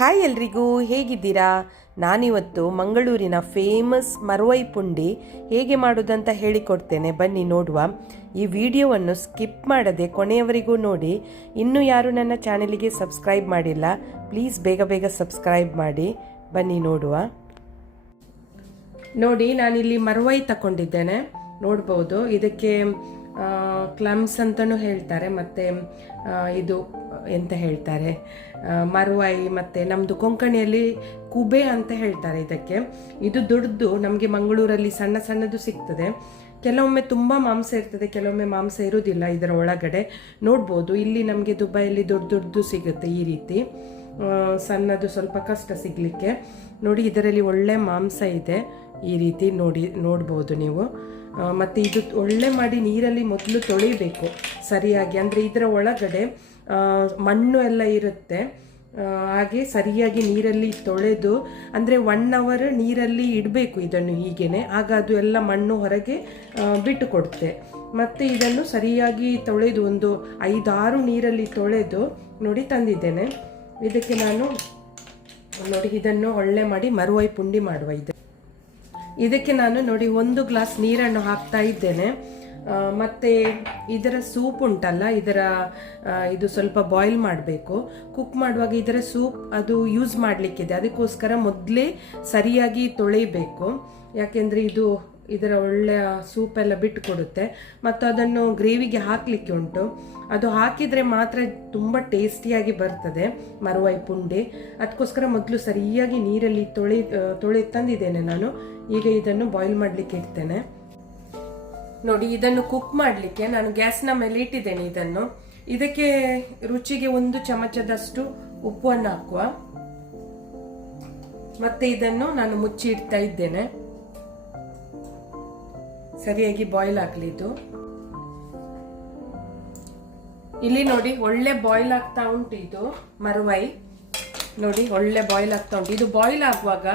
Hi ಎಲ್ರಿಗೂ, ಹೇಗಿದ್ದೀರಾ? ನಾನಿವತ್ತು ಮಂಗಳೂರಿನ ಫೇಮಸ್ ಮರವೈ ಪುಂಡಿ ಹೇಗೆ ಮಾಡೋದಂತ ಹೇಳಿಕೊಡ್ತೇನೆ. ಬನ್ನಿ ನೋಡುವ. ಈ ವಿಡಿಯೋವನ್ನು ಸ್ಕಿಪ್ ಮಾಡದೆ ಕೊನೆಯವರೆಗೂ ನೋಡಿ. ಇನ್ನೂ ಯಾರು ನನ್ನ ಚಾನಲಿಗೆ ಸಬ್ಸ್ಕ್ರೈಬ್ ಮಾಡಿಲ್ಲ, ಪ್ಲೀಸ್ ಬೇಗ ಬೇಗ ಸಬ್ಸ್ಕ್ರೈಬ್ ಮಾಡಿ. ಬನ್ನಿ ನೋಡುವ. ನೋಡಿ, ನಾನಿಲ್ಲಿ ಮರವೈ ತಗೊಂಡಿದ್ದೇನೆ. ನೋಡ್ಬೋದು, ಇದಕ್ಕೆ ಕ್ಲಮ್ಸ್ ಅಂತಲೂ ಹೇಳ್ತಾರೆ, ಮತ್ತು ಇದು, ಎಂತ ಹೇಳ್ತಾರೆ? ಆ, ಮರುವೈ ಮತ್ತು ನಮ್ಮದು ಕೊಂಕಣಿಯಲ್ಲಿ ಕುಬೆ ಅಂತ ಹೇಳ್ತಾರೆ ಇದಕ್ಕೆ. ಇದು ದೊಡ್ಡದು ನಮಗೆ ಮಂಗಳೂರಲ್ಲಿ ಸಣ್ಣ ಸಣ್ಣದು ಸಿಗ್ತದೆ. ಕೆಲವೊಮ್ಮೆ ತುಂಬ ಮಾಂಸ ಇರ್ತದೆ ಕೆಲವೊಮ್ಮೆ ಮಾಂಸ ಇರುವುದಿಲ್ಲ ಇದರ ಒಳಗಡೆ. ನೋಡ್ಬೋದು ಇಲ್ಲಿ ನಮಗೆ ದುಬೈಯಲ್ಲಿ ದೊಡ್ಡ ದೊಡ್ಡದು ಸಿಗುತ್ತೆ ಈ ರೀತಿ. ಸಣ್ಣದು ಸ್ವಲ್ಪ ಕಷ್ಟ ಸಿಗಲಿಕ್ಕೆ. ನೋಡಿ ಇದರಲ್ಲಿ ಒಳ್ಳೆ ಮಾಂಸ ಇದೆ ಈ ರೀತಿ ನೋಡಿ ನೋಡ್ಬೋದು ನೀವು. ಮತ್ತು ಇದು ಒಳ್ಳೆ ಮಾಡಿ ನೀರಲ್ಲಿ ಮೊದಲು ತೊಳಿಬೇಕು ಸರಿಯಾಗಿ. ಅಂದರೆ ಇದರ ಒಳಗಡೆ ಮಣ್ಣು ಎಲ್ಲ ಇರುತ್ತೆ. ಹಾಗೆ ಸರಿಯಾಗಿ ನೀರಲ್ಲಿ ತೊಳೆದು, ಅಂದರೆ ಒನ್ ಅವರ್ ನೀರಲ್ಲಿ ಇಡಬೇಕು ಇದನ್ನು ಹೀಗೇನೆ. ಆಗ ಅದು ಎಲ್ಲ ಮಣ್ಣು ಹೊರಗೆ ಬಿಟ್ಟು ಕೊಡುತ್ತೆ. ಮತ್ತು ಇದನ್ನು ಸರಿಯಾಗಿ ತೊಳೆದು ಒಂದು ಐದಾರು ನೀರಲ್ಲಿ ತೊಳೆದು ನೋಡಿ ತಂದಿದ್ದೇನೆ. ಇದಕ್ಕೆ ನಾನು ನೋಡಿ ಇದನ್ನು ಒಳ್ಳೆ ಮಾಡಿ ಮರುವೈ ಪುಂಡಿ ಮಾಡುವ ಇದು. ಇದಕ್ಕೆ ನಾನು ನೋಡಿ ಒಂದು ಗ್ಲಾಸ್ ನೀರನ್ನು ಹಾಕ್ತಾ ಇದ್ದೇನೆ. ಮತ್ತೆ ಇದರ ಸೂಪ್ ಉಂಟಲ್ಲ, ಇದರ ಇದು ಸ್ವಲ್ಪ ಬಾಯ್ಲ್ ಮಾಡಬೇಕು. ಕುಕ್ ಮಾಡುವಾಗ ಇದರ ಸೂಪ್ ಅದು ಯೂಸ್ ಮಾಡಲಿಕ್ಕಿದೆ. ಅದಕ್ಕೋಸ್ಕರ ಮೊದಲೇ ಸರಿಯಾಗಿ ತೊಳೆಯಬೇಕು. ಯಾಕೆಂದರೆ ಇದು ಇದರ ಒಳ್ಳೆಯ ಸೂಪ್ ಎಲ್ಲ ಬಿಟ್ಟು ಕೊಡುತ್ತೆ ಮತ್ತು ಅದನ್ನು ಗ್ರೇವಿಗೆ ಹಾಕಲಿಕ್ಕೆ ಉಂಟು. ಅದು ಹಾಕಿದರೆ ಮಾತ್ರ ತುಂಬ ಟೇಸ್ಟಿಯಾಗಿ ಬರ್ತದೆ ಮರುವಾಯಿ ಪುಂಡಿ. ಅದಕ್ಕೋಸ್ಕರ ಮೊದಲು ಸರಿಯಾಗಿ ನೀರಲ್ಲಿ ತೊಳೆ ತೊಳೆ ತಂದಿದ್ದೇನೆ ನಾನು. ಈಗ ಇದನ್ನು ಬಾಯ್ಲ್ ಮಾಡಲಿಕ್ಕೆ ಇಡ್ತೇನೆ ನೋಡಿ, ಇದನ್ನು ಕುಕ್ ಮಾಡಲಿಕ್ಕೆ ನಾನು ಗ್ಯಾಸ್ನ ಮೇಲೆ ಇಟ್ಟಿದ್ದೇನೆ ಇದನ್ನು. ಇದಕ್ಕೆ ರುಚಿಗೆ ಒಂದು ಚಮಚದಷ್ಟು ಉಪ್ಪನ್ನು ಹಾಕುವ. ಮತ್ತೆ ಇದನ್ನು ನಾನು ಮುಚ್ಚಿ ಇಡ್ತಾ ಇದ್ದೇನೆ. ಸರಿಯಾಗಿ ಬಾಯ್ಲ್ ಆಗಲಿ ಇದು ಇಲ್ಲಿ ನೋಡಿ, ಒಳ್ಳೆ ಬಾಯ್ಲ್ ಆಗ್ತಾ ಉಂಟು ಇದು, ಮರುವೈ. ನೋಡಿ, ಒಳ್ಳೆ ಬಾಯ್ಲ್ ಆಗ್ತಾ ಉಂಟು. ಇದು ಬಾಯ್ಲ್ ಆಗುವಾಗ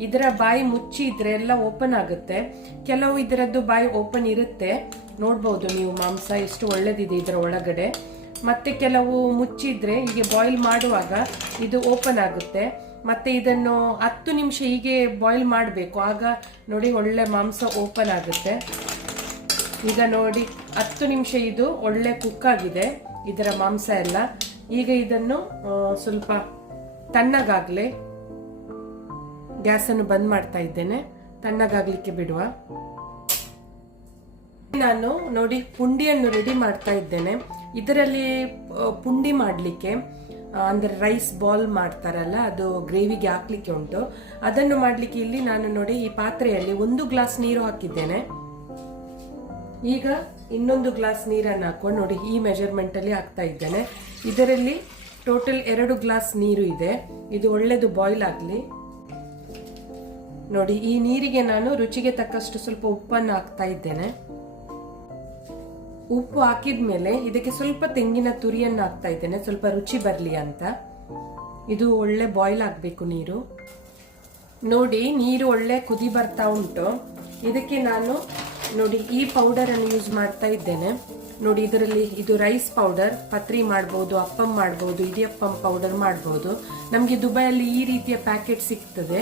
ಇದರ ಬಾಯಿ ಮುಚ್ಚಿ ಇದ್ರೆ ಎಲ್ಲ ಓಪನ್ ಆಗುತ್ತೆ. ಕೆಲವು ಇದರದ್ದು ಬಾಯಿ ಓಪನ್ ಇರುತ್ತೆ. ನೋಡ್ಬೋದು ನೀವು ಮಾಂಸ ಎಷ್ಟು ಒಳ್ಳೇದಿದೆ ಇದರ ಒಳಗಡೆ. ಮತ್ತೆ ಕೆಲವು ಮುಚ್ಚಿದ್ರೆ ಹೀಗೆ ಬಾಯ್ಲ್ ಮಾಡುವಾಗ ಇದು ಓಪನ್ ಆಗುತ್ತೆ. ಮತ್ತೆ ಇದನ್ನು ಹತ್ತು ನಿಮಿಷ ಹೀಗೆ ಬಾಯ್ಲ್ ಮಾಡಬೇಕು. ಆಗ ನೋಡಿ ಒಳ್ಳೆ ಮಾಂಸ ಓಪನ್ ಆಗುತ್ತೆ. ಈಗ ನೋಡಿ ಹತ್ತು ನಿಮಿಷ ಇದು ಒಳ್ಳೆ ಕುಕ್ ಆಗಿದೆ. ಇದರ ಮಾಂಸ ಎಲ್ಲ. ಈಗ ಇದನ್ನು ಸ್ವಲ್ಪ ತಣ್ಣಗಾಗ್ಲಿ ಗ್ಯಾಸನ್ನು ಬಂದ್ ಮಾಡ್ತಾ ಇದ್ದೇನೆ. ತಣ್ಣಗಾಗ್ಲಿಕ್ಕೆ ಬಿಡುವ. ನಾನು ನೋಡಿ ಪುಂಡಿಯನ್ನು ರೆಡಿ ಮಾಡ್ತಾ ಇದ್ದೇನೆ. ಇದರಲ್ಲಿ ಪುಂಡಿ ಮಾಡಲಿಕ್ಕೆ ಅಂದರೆ ರೈಸ್ ಬಾಲ್ ಮಾಡ್ತಾರಲ್ಲ, ಅದು ಗ್ರೇವಿಗೆ ಹಾಕ್ಲಿಕ್ಕೆ ಉಂಟು. ಅದನ್ನು ಮಾಡಲಿಕ್ಕೆ ಇಲ್ಲಿ ನಾನು ನೋಡಿ ಈ ಪಾತ್ರೆಯಲ್ಲಿ ಒಂದು ಗ್ಲಾಸ್ ನೀರು ಹಾಕಿದ್ದೇನೆ. ಈಗ ಇನ್ನೊಂದು ಗ್ಲಾಸ್ ನೀರನ್ನು ಹಾಕೊಂಡು ನೋಡಿ ಈ ಮೆಜರ್ಮೆಂಟಲ್ಲಿ ಹಾಕ್ತಾ ಇದ್ದೇನೆ. ಇದರಲ್ಲಿ ಟೋಟಲ್ ಎರಡು ಗ್ಲಾಸ್ ನೀರು ಇದೆ. ಇದು ಒಳ್ಳೆಯದು ಬಾಯ್ಲ್ ಆಗಲಿ. ನೋಡಿ, ಈ ನೀರಿಗೆ ನಾನು ರುಚಿಗೆ ತಕ್ಕಷ್ಟು ಸ್ವಲ್ಪ ಉಪ್ಪನ್ನು ಹಾಕ್ತಾ ಇದ್ದೇನೆ. ಉಪ್ಪು ಹಾಕಿದ ಮೇಲೆ ಇದಕ್ಕೆ ಸ್ವಲ್ಪ ತೆಂಗಿನ ತುರಿಯನ್ನು ಹಾಕ್ತಾ ಇದ್ದೇನೆ. ಸ್ವಲ್ಪ ರುಚಿ ಬರಲಿ ಅಂತ. ಇದು ಒಳ್ಳೆ ಬಾಯ್ಲ್ ಆಗಬೇಕು ನೀರು. ನೋಡಿ, ನೀರು ಒಳ್ಳೆ ಕುದಿ ಬರ್ತಾ ಉಂಟು. ಇದಕ್ಕೆ ನಾನು ನೋಡಿ, ಈ ಪೌಡರ್ ಅನ್ನು ಯೂಸ್ ಮಾಡ್ತಾ ಇದ್ದೇನೆ. ನೋಡಿ, ಇದರಲ್ಲಿ ಇದು ರೈಸ್ ಪೌಡರ್ ಪತ್ರಿ ಮಾಡ್ಬೋದು ಅಪ್ಪಂ ಮಾಡ್ಬೋದು, ಇಡಿಯಪ್ಪಂ ಪೌಡರ್ ಮಾಡ್ಬೋದು. ನಮಗೆ ದುಬೈಯಲ್ಲಿ ಈ ರೀತಿಯ ಪ್ಯಾಕೆಟ್ ಸಿಗ್ತದೆ.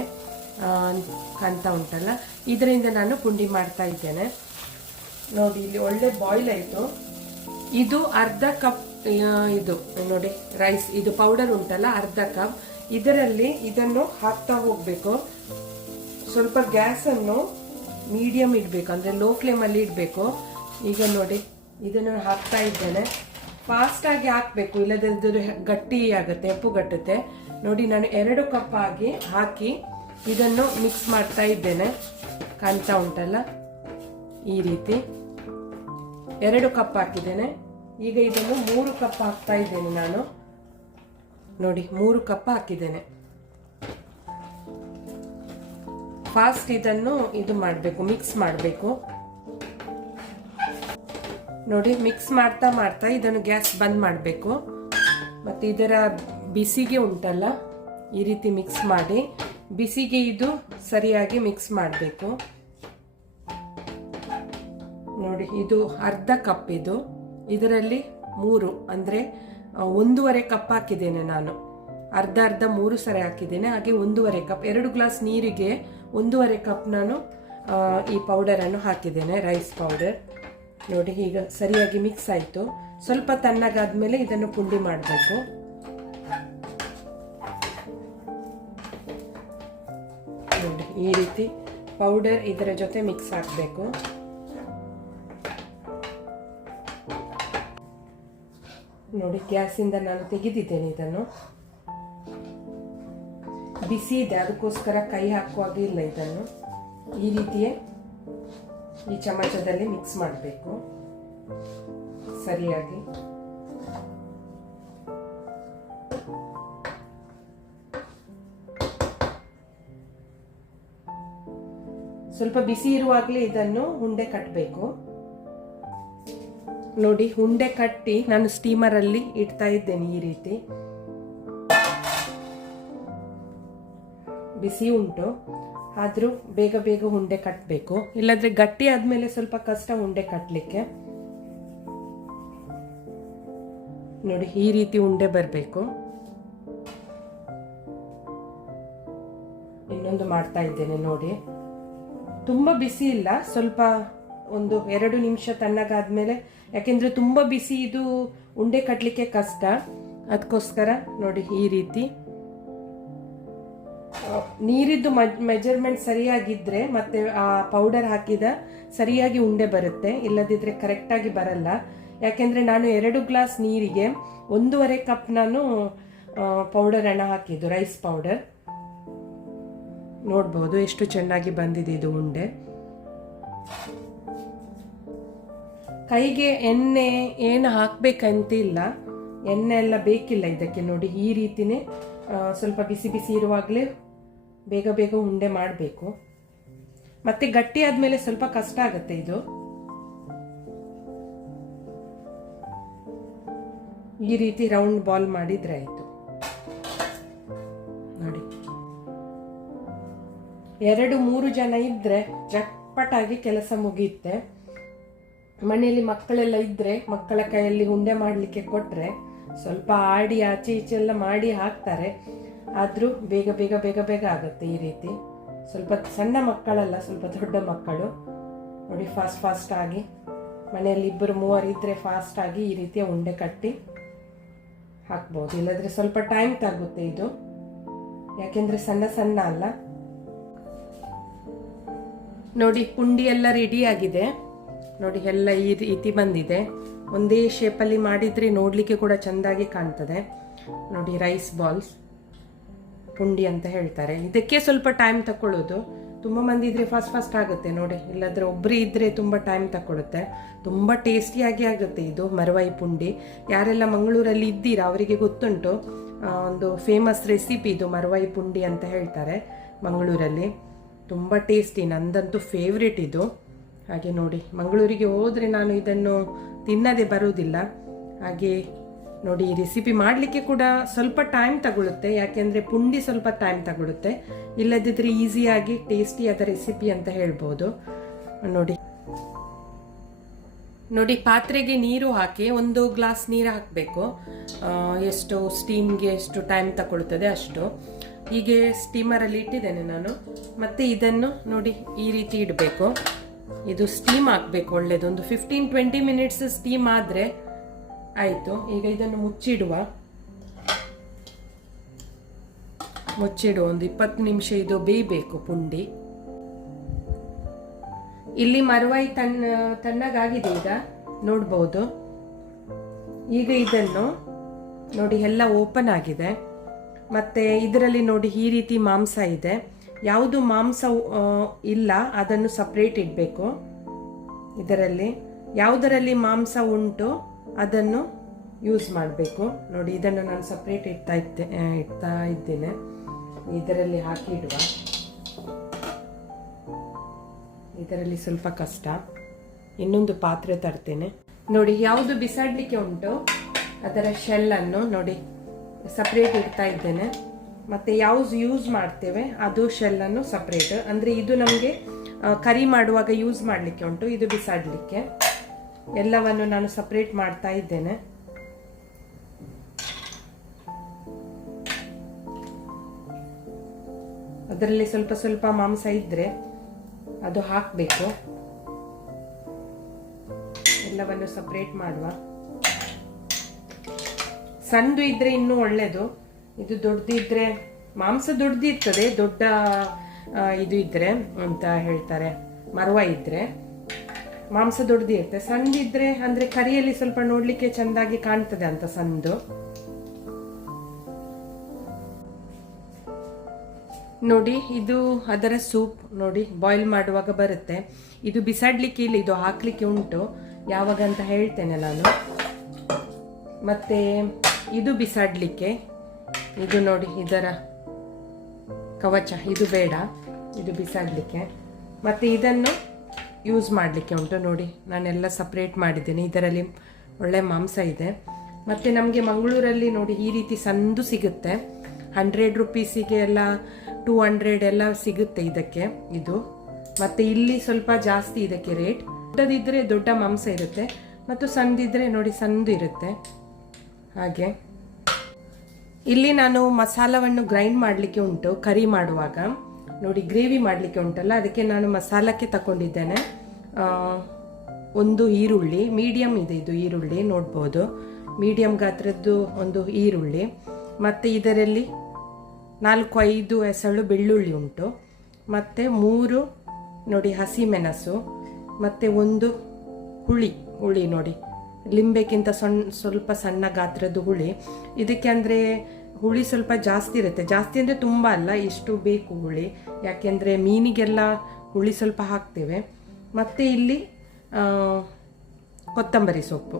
ಕಾಣ್ತಾ ಉಂಟಲ್ಲ? ಇದರಿಂದ ನಾನು ಪುಂಡಿ ಮಾಡ್ತಾ ಇದ್ದೇನೆ. ನೋಡಿ, ಇಲ್ಲಿ ಒಳ್ಳೆ ಬಾಯ್ಲ್ ಆಯಿತು. ಇದು ಅರ್ಧ ಕಪ್ ಇದು, ನೋಡಿ ರೈಸ್ ಇದು ಪೌಡರ್ ಉಂಟಲ್ಲ, ಅರ್ಧ ಕಪ್ ಇದರಲ್ಲಿ ಇದನ್ನು ಹಾಕ್ತಾ ಹೋಗಬೇಕು. ಸ್ವಲ್ಪ ಗ್ಯಾಸ್ ಅನ್ನು ಮೀಡಿಯಂ ಇಡಬೇಕು, ಅಂದ್ರೆ ಲೋ ಫ್ಲೇಮ್ ಅಲ್ಲಿ ಇಡಬೇಕು. ಈಗ ನೋಡಿ, ಇದನ್ನು ಹಾಕ್ತಾ ಇದ್ದೇನೆ. ಫಾಸ್ಟ್ ಆಗಿ ಹಾಕ್ಬೇಕು, ಇಲ್ಲದಿದ್ದರೆ ಗಟ್ಟಿ ಆಗುತ್ತೆ ಎಪ್ಪುಗಟ್ಟುತ್ತೆ ನೋಡಿ, ನಾನು ಎರಡು ಕಪ್ ಆಗಿ ಹಾಕಿ ಇದನ್ನು ಮಿಕ್ಸ್ ಮಾಡ್ತಾ ಇದ್ದೇನೆ. ಕಾಣ್ತಾ ಉಂಟಲ್ಲ? ಈ ರೀತಿ. ಎರಡು ಕಪ್ ಹಾಕಿದ್ದೇನೆ. ಈಗ ಇದನ್ನು ಮೂರು ಕಪ್ ಹಾಕ್ತಾ ಇದ್ದೇನೆ ನಾನು. ನೋಡಿ, ಮೂರು ಕಪ್ ಹಾಕಿದ್ದೇನೆ. ಫಾಸ್ಟ್ ಇದನ್ನು ಇದು ಮಾಡಬೇಕು ಮಿಕ್ಸ್ ಮಾಡಬೇಕು. ನೋಡಿ ಮಿಕ್ಸ್ ಮಾಡ್ತಾ ಮಾಡ್ತಾ ಇದನ್ನು ಗ್ಯಾಸ್ ಬಂದ್ ಮಾಡಬೇಕು. ಮತ್ತು ಇದರ ಬಿಸಿಗೆ ಉಂಟಲ್ಲ? ಈ ರೀತಿ ಮಿಕ್ಸ್ ಮಾಡಿ. ಬಿಸಿಗೆ ಇದು ಸರಿಯಾಗಿ ಮಿಕ್ಸ್ ಮಾಡಬೇಕು. ನೋಡಿ, ಇದು ಅರ್ಧ ಕಪ್ ಇದು. ಇದರಲ್ಲಿ ಮೂರು, ಅಂದರೆ ಒಂದೂವರೆ ಕಪ್ ಹಾಕಿದ್ದೇನೆ ನಾನು. ಅರ್ಧ ಅರ್ಧ ಮೂರು ಸರಿ ಹಾಕಿದ್ದೇನೆ. ಹಾಗೆ ಒಂದೂವರೆ ಕಪ್, ಎರಡು ಗ್ಲಾಸ್ ನೀರಿಗೆ ಒಂದೂವರೆ ಕಪ್ ನಾನು ಈ ಪೌಡರನ್ನು ಹಾಕಿದ್ದೇನೆ ರೈಸ್ ಪೌಡರ್ ನೋಡಿ, ಈಗ ಸರಿಯಾಗಿ ಮಿಕ್ಸ್ ಆಯಿತು. ಸ್ವಲ್ಪ ತಣ್ಣಗಾದ್ಮೇಲೆ ಇದನ್ನು ಪುಂಡಿ ಮಾಡಬೇಕು. ಈ ರೀತಿ ಪೌಡರ್ ಇದರ ಜೊತೆ ಮಿಕ್ಸ್ ಹಾಕಬೇಕು. ನೋಡಿ, ಗ್ಯಾಸಿಂದ ನಾನು ತೆಗೆದಿದ್ದೇನೆ ಇದನ್ನು. ಬಿಸಿ ಇದೆ, ಅದಕ್ಕೋಸ್ಕರ ಕೈ ಹಾಕುವಾಗ ಇಲ್ಲ ಇದನ್ನು. ಈ ರೀತಿಯೇ ಈ ಚಮಚದಲ್ಲಿ ಮಿಕ್ಸ್ ಮಾಡಬೇಕು. ಸರಿಯಾಗಿ. ಸ್ವಲ್ಪ ಬಿಸಿ ಇರುವಾಗಲೇ ಇದನ್ನು ಉಂಡೆ ಕಟ್ಟಬೇಕು ನೋಡಿ, ಉಂಡೆ ಕಟ್ಟಿ ನಾನು ಸ್ಟೀಮರ್ ಅಲ್ಲಿ ಇಡ್ತಾ ಇದ್ದೇನೆ ಈ ರೀತಿ. ಬಿಸಿ ಉಂಟು. ಆದ್ರೂ ಬೇಗ ಬೇಗ ಉಂಡೆ ಕಟ್ಟಬೇಕು ಇಲ್ಲಾದ್ರೆ ಗಟ್ಟಿ ಆದಮೇಲೆ ಸ್ವಲ್ಪ ಕಷ್ಟ ಉಂಡೆ ಕಟ್ಟಲಿಕ್ಕೆ ನೋಡಿ, ಈ ರೀತಿ ಉಂಡೆ ಬರಬೇಕು. ಇನ್ನೊಂದು ಮಾಡ್ತಾ ಇದ್ದೇನೆ ನೋಡಿ. ತುಂಬ ಬಿಸಿ ಇಲ್ಲ. ಸ್ವಲ್ಪ ಒಂದು ಎರಡು ನಿಮಿಷ ತಣ್ಣಗಾದ್ಮೇಲೆ. ಯಾಕೆಂದ್ರೆ ತುಂಬ ಬಿಸಿ ಇದು ಉಂಡೆ ಕಟ್ಟಲಿಕ್ಕೆ ಕಷ್ಟ. ಅದಕ್ಕೋಸ್ಕರ ನೋಡಿ ಈ ರೀತಿ. ನೀರಿದ್ದು ಮೆಜರ್ಮೆಂಟ್ ಸರಿಯಾಗಿದ್ರೆ ಮತ್ತೆ ಆ ಪೌಡರ್ ಹಾಕಿದ ಸರಿಯಾಗಿ ಉಂಡೆ ಬರುತ್ತೆ. ಇಲ್ಲದಿದ್ರೆ ಕರೆಕ್ಟಾಗಿ ಬರಲ್ಲ. ಯಾಕೆಂದ್ರೆ ನಾನು ಎರಡು ಗ್ಲಾಸ್ ನೀರಿಗೆ ಒಂದೂವರೆ ಕಪ್ ನಾನು ಪೌಡರ್ ಅನ್ನ ಹಾಕಿದ್ದು ರೈಸ್ ಪೌಡರ್ ನೋಡ್ಬೋದು ಎಷ್ಟು ಚೆನ್ನಾಗಿ ಬಂದಿದೆ ಇದು ಉಂಡೆ. ಕೈಗೆ ಎಣ್ಣೆ ಏನು ಹಾಕಬೇಕಂತಿಲ್ಲ. ಎಣ್ಣೆ ಎಲ್ಲ ಬೇಕಿಲ್ಲ ಇದಕ್ಕೆ ನೋಡಿ, ಈ ರೀತಿನೇ ಸ್ವಲ್ಪ ಬಿಸಿ ಬಿಸಿ ಇರುವಾಗಲೇ ಬೇಗ ಬೇಗ ಉಂಡೆ ಮಾಡಬೇಕು. ಮತ್ತೆ ಗಟ್ಟಿ ಆದಮೇಲೆ ಸ್ವಲ್ಪ ಕಷ್ಟ ಆಗುತ್ತೆ ಇದು. ಈ ರೀತಿ ರೌಂಡ್ ಬಾಲ್ ಮಾಡಿದ್ರೆ ಆಯ್ತು. ಎರಡು ಮೂರು ಜನ ಇದ್ರೆ ಚಟ್ಪಟಾಗಿ ಕೆಲಸ ಮುಗಿಯುತ್ತೆ. ಮನೆಯಲ್ಲಿ ಮಕ್ಕಳೆಲ್ಲ ಇದ್ರೆ ಮಕ್ಕಳ ಕೈಯಲ್ಲಿ ಉಂಡೆ ಮಾಡಲಿಕ್ಕೆ ಕೊಟ್ರೆ ಸ್ವಲ್ಪ ಆಡಿ ಆಚೆ ಈಚೆ ಎಲ್ಲ ಮಾಡಿ ಹಾಕ್ತಾರೆ. ಆದರೂ ಬೇಗ ಬೇಗ ಬೇಗ ಬೇಗ ಆಗುತ್ತೆ ಈ ರೀತಿ. ಸ್ವಲ್ಪ ಸಣ್ಣ ಮಕ್ಕಳಲ್ಲ, ಸ್ವಲ್ಪ ದೊಡ್ಡ ಮಕ್ಕಳು. ನೋಡಿ ಫಾಸ್ಟ್ ಫಾಸ್ಟ್ ಆಗಿ ಮನೆಯಲ್ಲಿ ಇಬ್ಬರು ಮೂವರು ಫಾಸ್ಟ್ ಆಗಿ ಈ ರೀತಿಯ ಉಂಡೆ ಕಟ್ಟಿ ಹಾಕ್ಬೋದು. ಇಲ್ಲದ್ರೆ ಸ್ವಲ್ಪ ಟೈಮ್ ತಗುತ್ತೆ ಇದು. ಯಾಕೆಂದ್ರೆ ಸಣ್ಣ ಸಣ್ಣ ಅಲ್ಲ. ನೋಡಿ ಪುಂಡಿ ಎಲ್ಲ ರೆಡಿ ಆಗಿದೆ. ನೋಡಿ ಎಲ್ಲ ಈ ರೀತಿ ಬಂದಿದೆ. ಒಂದೇ ಶೇಪಲ್ಲಿ ಮಾಡಿದ್ರೆ ನೋಡಲಿಕ್ಕೆ ಕೂಡ ಚೆಂದಾಗಿ ಕಾಣ್ತದೆ. ನೋಡಿ ರೈಸ್ ಬಾಲ್ಸ್ ಪುಂಡಿ ಅಂತ ಹೇಳ್ತಾರೆ. ಇದಕ್ಕೆ ಸ್ವಲ್ಪ ಟೈಮ್ ತಕೊಳ್ಳೋದು. ತುಂಬ ಮಂದಿ ಇದ್ರೆ ಫಾಸ್ಟ್ ಫಾಸ್ಟ್ ಆಗುತ್ತೆ. ನೋಡಿ, ಇಲ್ಲಾದರೆ ಒಬ್ಬರು ಇದ್ರೆ ತುಂಬ ಟೈಮ್ ತಗೊಳುತ್ತೆ ತುಂಬ ಟೇಸ್ಟಿಯಾಗಿ ಆಗುತ್ತೆ ಇದು ಮರವಾಯಿ ಪುಂಡಿ. ಯಾರೆಲ್ಲ ಮಂಗಳೂರಲ್ಲಿ ಇದ್ದೀರಾ, ಅವರಿಗೆ ಗೊತ್ತುಂಟು. ಒಂದು ಫೇಮಸ್ ರೆಸಿಪಿ ಇದು ಮರವಾಯಿ ಪುಂಡಿ ಅಂತ ಹೇಳ್ತಾರೆ ಮಂಗಳೂರಲ್ಲಿ. ತುಂಬ ಟೇಸ್ಟಿ ನಂದಂತೂ ಫೇವ್ರೇಟ್ ಇದು. ಹಾಗೆ ನೋಡಿ, ಮಂಗಳೂರಿಗೆ ಹೋದರೆ ನಾನು ಇದನ್ನು ತಿನ್ನದೆ ಬರುವುದಿಲ್ಲ. ಹಾಗೆ ನೋಡಿ, ಈ ರೆಸಿಪಿ ಮಾಡಲಿಕ್ಕೆ ಕೂಡ ಸ್ವಲ್ಪ ಟೈಮ್ ತಗೊಳುತ್ತೆ, ಯಾಕೆಂದರೆ ಪುಂಡಿ ಸ್ವಲ್ಪ ಟೈಮ್ ತಗೊಳುತ್ತೆ. ಇಲ್ಲದಿದ್ದರೆ ಈಸಿಯಾಗಿ ಟೇಸ್ಟಿಯಾದ ರೆಸಿಪಿ ಅಂತ ಹೇಳ್ಬೋದು. ನೋಡಿ ನೋಡಿ, ಪಾತ್ರೆಗೆ ನೀರು ಹಾಕಿ, ಒಂದು ಗ್ಲಾಸ್ ನೀರು ಹಾಕಬೇಕು. ಎಷ್ಟು ಸ್ಟೀಮ್ಗೆ ಎಷ್ಟು ಟೈಮ್ ತಗೊಳ್ತದೆ ಅಷ್ಟು. ಹೀಗೆ ಸ್ಟೀಮರಲ್ಲಿ ಇಟ್ಟಿದ್ದೇನೆ ನಾನು. ಮತ್ತು ಇದನ್ನು ನೋಡಿ ಈ ರೀತಿ ಇಡಬೇಕು. ಇದು ಸ್ಟೀಮ್ ಹಾಕಬೇಕು, ಒಳ್ಳೇದು. ಒಂದು ಫಿಫ್ಟೀನ್ ಟ್ವೆಂಟಿ ಮಿನಿಟ್ಸ್ ಸ್ಟೀಮ್ ಆದರೆ ಆಯಿತು. ಈಗ ಇದನ್ನು ಮುಚ್ಚಿಡುವ. ಮುಚ್ಚಿಡುವ. ಒಂದು ಇಪ್ಪತ್ತು ನಿಮಿಷ ಇದು ಬೇಯಬೇಕು ಪುಂಡಿ. ಇಲ್ಲಿ ಮರವಾಯಿ ತಣ್ಣ ತಣ್ಣಗಾಗಿದೆ ಈಗ. ನೋಡ್ಬೋದು. ಈಗ ಇದನ್ನು ನೋಡಿ, ಎಲ್ಲ ಓಪನ್ ಆಗಿದೆ. ಮತ್ತೆ ಇದರಲ್ಲಿ ನೋಡಿ ಈ ರೀತಿ ಮಾಂಸ ಇದೆ. ಯಾವುದು ಮಾಂಸ ಇಲ್ಲ, ಅದನ್ನು ಸಪ್ರೇಟ್ ಇಡಬೇಕು. ಇದರಲ್ಲಿ ಯಾವುದರಲ್ಲಿ ಮಾಂಸ ಉಂಟು ಅದನ್ನು ಯೂಸ್ ಮಾಡಬೇಕು. ನೋಡಿ, ಇದನ್ನು ನಾನು ಸಪ್ರೇಟ್ ಇಡ್ತಾ ಇದ್ದೆ ಇಡ್ತಾ ಇದ್ದೇನೆ. ಇದರಲ್ಲಿ ಹಾಕಿಡುವ ಇದರಲ್ಲಿ ಸ್ವಲ್ಪ ಕಷ್ಟ. ಇನ್ನೊಂದು ಪಾತ್ರೆ ತರ್ತೇನೆ. ನೋಡಿ, ಯಾವುದು ಬಿಸಾಡಲಿಕ್ಕೆ ಉಂಟು ಅದರ ಶೆಲ್ಲನ್ನು ನೋಡಿ. ಸಪ್ರೇಟ್ ಇಡ್ತಾ ಇದ್ದೇನೆ. ಮತ್ತೆ ಯಾವ್ದು ಯೂಸ್ ಮಾಡ್ತೇವೆ, ಅದು ಶೆಲ್ಲನ್ನು ಸಪ್ರೇಟ್ ಅಂದರೆ ಇದು ನಮಗೆ ಕರಿ ಮಾಡುವಾಗ ಯೂಸ್ ಮಾಡಲಿಕ್ಕೆ ಉಂಟು, ಇದು ಬಿಸಾಡಲಿಕ್ಕೆ. ಎಲ್ಲವನ್ನು ನಾನು ಸಪ್ರೇಟ್ ಮಾಡ್ತಾ ಇದ್ದೇನೆ. ಅದರಲ್ಲಿ ಸ್ವಲ್ಪ ಸ್ವಲ್ಪ ಮಾಂಸ ಇದ್ರೆ ಅದು ಹಾಕಬೇಕು. ಎಲ್ಲವನ್ನು ಸಪ್ರೇಟ್ ಮಾಡುವ. ಸಣ್ಣದು ಇದ್ರೆ ಇನ್ನೂ ಒಳ್ಳೇದು. ಇದು ದೊಡ್ಡದಿದ್ರೆ ಮಾಂಸ ದೊಡ್ಡದಿರ್ತದೆ ದೊಡ್ಡ ಇದು ಇದ್ರೆ ಅಂತ ಹೇಳ್ತಾರೆ. ಮರವ ಇದ್ರೆ ಮಾಂಸ ದೊಡ್ಡದಿರುತ್ತೆ ಸಣ್ಣದಿದ್ರೆ ಅಂದ್ರೆ ಕರಿಯಲ್ಲಿ ಸ್ವಲ್ಪ ನೋಡ್ಲಿಕ್ಕೆ ಚೆಂದಾಗಿ ಕಾಣ್ತದೆ ಅಂತ ಸಣ್ಣದು ನೋಡಿ, ಇದು ಅದರ ಸೂಪ್. ನೋಡಿ ಬಾಯ್ಲ್ ಮಾಡುವಾಗ ಬರುತ್ತೆ. ಇದು ಬಿಸಾಡ್ಲಿಕ್ಕೆ ಇಲ್ಲ, ಇದು ಹಾಕ್ಲಿಕ್ಕೆ ಉಂಟು. ಯಾವಾಗ ಅಂತ ಹೇಳ್ತೇನೆ ನಾನು. ಮತ್ತೆ ಇದು ಬಿಸಾಡಲಿಕ್ಕೆ. ಇದು ನೋಡಿ, ಇದರ ಕವಚ. ಇದು ಬೇಡ, ಇದು ಬಿಸಾಡಲಿಕ್ಕೆ. ಮತ್ತೆ ಇದನ್ನು ಯೂಸ್ ಮಾಡಲಿಕ್ಕೆ ಉಂಟು. ನೋಡಿ, ನಾನೆಲ್ಲ ಸಪ್ರೇಟ್ ಮಾಡಿದ್ದೇನೆ. ಇದರಲ್ಲಿ ಒಳ್ಳೆ ಮಾಂಸ ಇದೆ. ಮತ್ತೆ ನಮಗೆ ಮಂಗಳೂರಲ್ಲಿ ನೋಡಿ, ಈ ರೀತಿ ಸಂದು ಸಿಗುತ್ತೆ. ಹಂಡ್ರೆಡ್ ರುಪೀಸಿಗೆ ಎಲ್ಲ ಟೂ ಹಂಡ್ರೆಡ್ ಎಲ್ಲ ಸಿಗುತ್ತೆ ಇದಕ್ಕೆ, ಇದು. ಮತ್ತೆ ಇಲ್ಲಿ ಸ್ವಲ್ಪ ಜಾಸ್ತಿ ಇದಕ್ಕೆ ರೇಟ್ ದೊಡ್ಡದಿದ್ರೆ ದೊಡ್ಡ ಮಾಂಸ ಇರುತ್ತೆ. ಮತ್ತು ಸಂದಿದ್ರೆ ನೋಡಿ, ಸಂದು ಇರುತ್ತೆ. ಹಾಗೆ. ಇಲ್ಲಿ ನಾನು ಮಸಾಲವನ್ನು ಗ್ರೈಂಡ್ ಮಾಡಲಿಕ್ಕೆ ಉಂಟು, ಕರಿ ಮಾಡುವಾಗ. ನೋಡಿ ಗ್ರೇವಿ ಮಾಡಲಿಕ್ಕೆ ಉಂಟಲ್ಲ, ಅದಕ್ಕೆ ನಾನು ಮಸಾಲಕ್ಕೆ ತಗೊಂಡಿದ್ದೇನೆ ಒಂದು ಈರುಳ್ಳಿ ಮೀಡಿಯಮ್ ಇದೆ ಇದು ಈರುಳ್ಳಿ, ನೋಡ್ಬೋದು. ಮೀಡಿಯಮ್ ಗಾತ್ರದ್ದು ಒಂದು ಈರುಳ್ಳಿ. ಮತ್ತು ಇದರಲ್ಲಿ ನಾಲ್ಕು, ಐದು ಎಸಳು ಬೆಳ್ಳುಳ್ಳಿ ಉಂಟು. ಮತ್ತು ಮೂರು, ನೋಡಿ, ಹಸಿಮೆಣಸು. ಮತ್ತು ಒಂದು ಹುಳಿ ಹುಳಿ ನೋಡಿ. ಲಿಂಬೆಗಿಂತ ಸಣ್ಣ ಸ್ವಲ್ಪ ಸಣ್ಣ ಗಾತ್ರದ ಹುಳಿ. ಇದಕ್ಕೆ ಅಂದರೆ ಹುಳಿ ಸ್ವಲ್ಪ ಜಾಸ್ತಿ ಇರುತ್ತೆ. ಜಾಸ್ತಿ ಅಂದರೆ ತುಂಬ ಅಲ್ಲ, ಇಷ್ಟು ಬೇಕು ಹುಳಿ. ಯಾಕೆಂದರೆ ಮೀನಿಗೆಲ್ಲ ಹುಳಿ ಸ್ವಲ್ಪ ಹಾಕ್ತೇವೆ. ಮತ್ತು ಇಲ್ಲಿ ಕೊತ್ತಂಬರಿ ಸೊಪ್ಪು.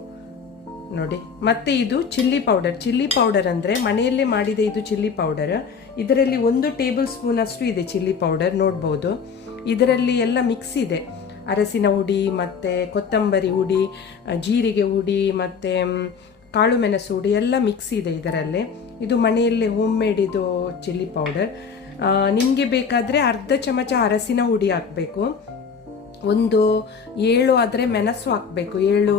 ನೋಡಿ. ಮತ್ತು ಇದು ಚಿಲ್ಲಿ ಪೌಡರ್. ಚಿಲ್ಲಿ ಪೌಡರ್ ಅಂದರೆ ಮನೆಯಲ್ಲೇ ಮಾಡಿದ ಇದು ಚಿಲ್ಲಿ ಪೌಡರ್. ಇದರಲ್ಲಿ ಒಂದು ಟೇಬಲ್ ಸ್ಪೂನ್ ಅಷ್ಟು ಇದೆ ಚಿಲ್ಲಿ ಪೌಡರ್. ನೋಡ್ಬೋದು. ಇದರಲ್ಲಿ ಎಲ್ಲ ಮಿಕ್ಸ್ ಇದೆ. ಅರಸಿನ ಹುಡಿ ಮತ್ತು ಕೊತ್ತಂಬರಿ ಹುಡಿ ಜೀರಿಗೆ ಹುಡಿ ಮತ್ತು ಕಾಳುಮೆಣಸು ಕಾಳು ಮೆಣಸು ಹುಡಿ ಎಲ್ಲ ಮಿಕ್ಸ್ ಇದೆ ಇದರಲ್ಲಿ. ಇದು ಮನೆಯಲ್ಲೇ ಹೋಮ್ ಮೇಡ್ ಇದು ಚಿಲ್ಲಿ ಪೌಡರ್ ನಿಮಗೆ ಬೇಕಾದರೆ ಅರ್ಧ ಚಮಚ ಅರಸಿನ ಹುಡಿ ಹಾಕಬೇಕು. ಒಂದು ಏಳು ಆದರೆ ಮೆಣಸು ಹಾಕಬೇಕು, ಏಳು